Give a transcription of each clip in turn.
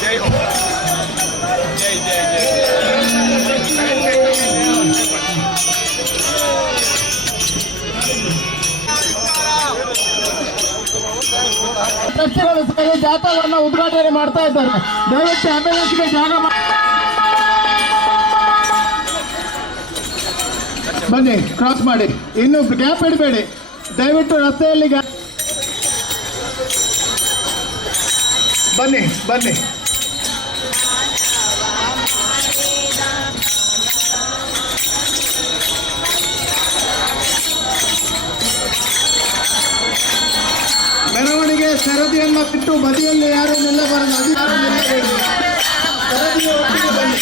ಜೈ ಹೋ ಜೈ ಜೈ ಜೈ ಟ್ರಸ್ಟಿಗಳು ಜಾಥಾವನ್ನು ಉದ್ಘಾಟನೆ ಮಾಡ್ತಾ ಇದ್ದಾರೆ. ದಯವಿಟ್ಟು ಆಂಬ್ಯುಲೆನ್ಸ್ಗೆ ಜಾಗ ಬನ್ನಿ, ಕ್ರಾಸ್ ಮಾಡಿ, ಇನ್ನು ಗ್ಯಾಪ್ ಇಡಬೇಡಿ ದಯವಿಟ್ಟು. ರಸ್ತೆಯಲ್ಲಿ ಬನ್ನಿ ಬನ್ನಿ. ಮೆರವಣಿಗೆ ಸರದಿಯನ್ನು ಬಿಟ್ಟು ಬದಿಯಲ್ಲಿ ಯಾರು ನಿಲ್ಲಬಾರದು, ಅಧಿಕಾರ ನಿಲ್ಲಬೇಕು. ಸರದಿಯ ಒಟ್ಟಿಗೆ ಬನ್ನಿ.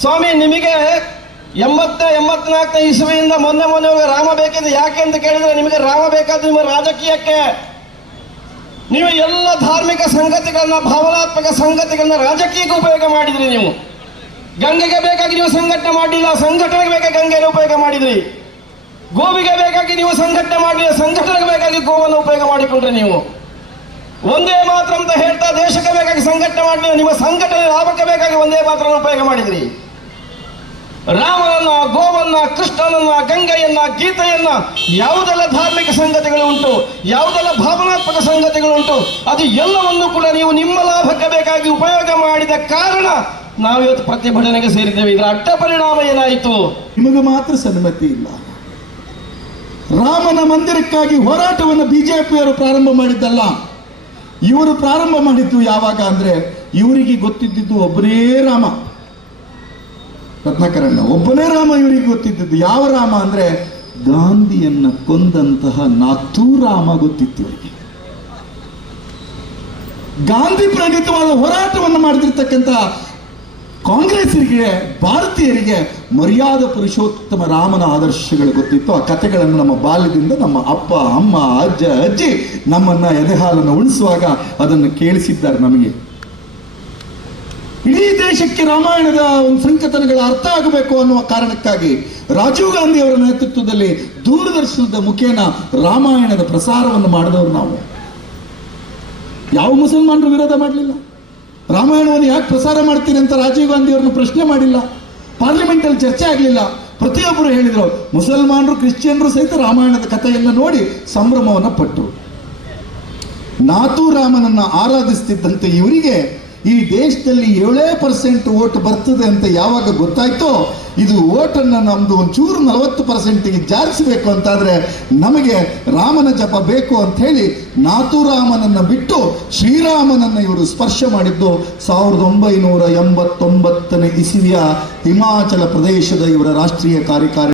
ಸ್ವಾಮಿ, ನಿಮಗೆ 84 ಇಸವಿಯಿಂದ ಮೊನ್ನೆ ರಾಮ ಬೇಕಿದೆ. ಯಾಕೆ ಅಂತ ಕೇಳಿದ್ರೆ, ನಿಮಗೆ ರಾಮ ಬೇಕಾದ ನಿಮ್ಮ ರಾಜಕೀಯಕ್ಕೆ. ನೀವು ಎಲ್ಲ ಧಾರ್ಮಿಕ ಸಂಗತಿಗಳನ್ನ, ಭಾವನಾತ್ಮಕ ಸಂಗತಿಗಳನ್ನ ರಾಜಕೀಯಕ್ಕೆ ಉಪಯೋಗ ಮಾಡಿದ್ರಿ. ನೀವು ಗಂಗೆಗೆ ಬೇಕಾಗಿ ನೀವು ಸಂಘಟನೆ ಮಾಡಲಿಲ್ಲ, ಸಂಘಟನೆಗೆ ಬೇಕಾಗಿ ಗಂಗೆಯನ್ನು ಉಪಯೋಗ ಮಾಡಿದ್ರಿ. ಗೋವಿಗೆ ಬೇಕಾಗಿ ನೀವು ಸಂಘಟನೆ ಮಾಡಲಿಲ್ಲ, ಸಂಘಟನೆಗೆ ಬೇಕಾಗಿ ಗೋವನ್ನು ಉಪಯೋಗ ಮಾಡಿಕೊಂಡ್ರಿ. ನೀವು ಒಂದೇ ಮಾತ್ರ ಅಂತ ಹೇಳ್ತಾ ದೇಶಕ್ಕೆ ಬೇಕಾಗಿ ಸಂಘಟನೆ ಮಾಡಲಿಲ್ಲ, ನಿಮ್ಮ ಸಂಘಟನೆ ಲಾಭಕ್ಕೆ ಬೇಕಾಗಿ ಒಂದೇ ಮಾತ್ರ ಉಪಯೋಗ ಮಾಡಿದ್ರಿ. ರಾಮನನ್ನ, ಗೋವನ್ನ, ಕೃಷ್ಣನನ್ನ, ಗಂಗೆಯನ್ನ, ಗೀತೆಯನ್ನ, ಯಾವುದೆಲ್ಲ ಧಾರ್ಮಿಕ ಸಂಗತಿಗಳು ಉಂಟು, ಯಾವುದೆಲ್ಲ ಭಾವನಾತ್ಮಕ ಸಂಗತಿಗಳು ಉಂಟು, ಅದು ಎಲ್ಲವನ್ನು ಕೂಡ ನೀವು ನಿಮ್ಮ ಲಾಭಕ್ಕೆ ಬೇಕಾಗಿ ಉಪಯೋಗ ಮಾಡಿದ ಕಾರಣ ನಾವಿವತ್ತು ಪ್ರತಿಭಟನೆಗೆ ಸೇರಿದ್ದೇವೆ. ಇದರ ಅಡ್ಡ ಪರಿಣಾಮ ಏನಾಯಿತು? ನಿಮಗೆ ಮಾತ್ರ ಸನ್ಮತಿ ಇಲ್ಲ. ರಾಮನ ಮಂದಿರಕ್ಕಾಗಿ ಹೋರಾಟವನ್ನು ಬಿಜೆಪಿಯವರು ಪ್ರಾರಂಭ ಮಾಡಿದ್ದಲ್ಲ, ಇವರು ಪ್ರಾರಂಭ ಮಾಡಿದ್ದು. ಯಾವಾಗ ಅಂದ್ರೆ, ಇವರಿಗೆ ಗೊತ್ತಿದ್ದು ಒಬ್ಬನೇ ರಾಮ, ರತ್ನಾಕರಣ್ಣ ಒಬ್ಬನೇ ರಾಮ ಇವರಿಗೆ ಗೊತ್ತಿದ್ದು. ಯಾವ ರಾಮ ಅಂದ್ರೆ, ಗಾಂಧಿಯನ್ನ ಕೊಂದಂತಹ ನಾಥೂರಾಮ ಗೊತ್ತಿತ್ತು ಇವರಿಗೆ. ಗಾಂಧಿ ಪ್ರೇರಿತವಾದ ಹೋರಾಟವನ್ನು ಮಾಡಿದಿರ್ತಕ್ಕಂಥ ಕಾಂಗ್ರೆಸ್ಸರಿಗೆ, ಭಾರತೀಯರಿಗೆ ಮರ್ಯಾದ ಪುರುಷೋತ್ತಮ ರಾಮನ ಆದರ್ಶಗಳು ಗೊತ್ತಿತ್ತು. ಆ ಕಥೆಗಳನ್ನು ನಮ್ಮ ಬಾಲ್ಯದಿಂದ ನಮ್ಮ ಅಪ್ಪ, ಅಮ್ಮ, ಅಜ್ಜ, ಅಜ್ಜಿ ನಮ್ಮನ್ನ ಎದೆಹಾಲನ್ನು ಉಳಿಸುವಾಗ ಅದನ್ನು ಕೇಳಿಸಿದ್ದಾರೆ ನಮಗೆ. ಇಡೀ ದೇಶಕ್ಕೆ ರಾಮಾಯಣದ ಒಂದು ಸಂಕಥನಗಳ ಅರ್ಥ ಆಗಬೇಕು ಅನ್ನುವ ಕಾರಣಕ್ಕಾಗಿ ರಾಜೀವ್ ಗಾಂಧಿ ಅವರ ನೇತೃತ್ವದಲ್ಲಿ ದೂರದರ್ಶನದ ಮುಖೇನ ರಾಮಾಯಣದ ಪ್ರಸಾರವನ್ನು ಮಾಡಿದವರು ನಾವು. ಯಾವ ಮುಸಲ್ಮಾನರು ವಿರೋಧ ಮಾಡಲಿಲ್ಲ. ರಾಮಾಯಣವನ್ನು ಯಾಕೆ ಪ್ರಸಾರ ಮಾಡ್ತೀರಿ ಅಂತ ರಾಜೀವ್ ಗಾಂಧಿ ಅವರನ್ನು ಪ್ರಶ್ನೆ ಮಾಡಿಲ್ಲ. ಪಾರ್ಲಿಮೆಂಟ್ ಅಲ್ಲಿ ಚರ್ಚೆ ಆಗಲಿಲ್ಲ. ಪ್ರತಿಯೊಬ್ಬರು ಹೇಳಿದ್ರು, ಮುಸಲ್ಮಾನರು, ಕ್ರಿಶ್ಚಿಯನ್ರು ಸಹಿತ ರಾಮಾಯಣದ ಕಥೆಯನ್ನು ನೋಡಿ ಸಂಭ್ರಮವನ್ನು ಪಟ್ಟರು. ನಾಥೂರಾಮನನ್ನ ಆರಾಧಿಸ್ತಿದ್ದಂತೆ ಇವರಿಗೆ ಈ ದೇಶದಲ್ಲಿ 7% ಓಟ್ ಬರ್ತದೆ ಅಂತ ಯಾವಾಗ ಗೊತ್ತಾಯ್ತೋ, ಇದು ಓಟನ್ನು ನಮ್ದು ಒಂಚೂರು 40%ಗೆ ಜಾರಿಸಬೇಕು ಅಂತಾದ್ರೆ ನಮಗೆ ರಾಮನ ಜಪ ಬೇಕು ಅಂತ ಹೇಳಿ ನಾಥೂರಾಮನನ್ನ ಬಿಟ್ಟು ಶ್ರೀರಾಮನನ್ನ ಇವರು ಸ್ಪರ್ಶ ಮಾಡಿದ್ದು 1989 ಇಸವಿಯ ಹಿಮಾಚಲ ಪ್ರದೇಶದ ಇವರ ರಾಷ್ಟ್ರೀಯ ಕಾರ್ಯಕಾರಿ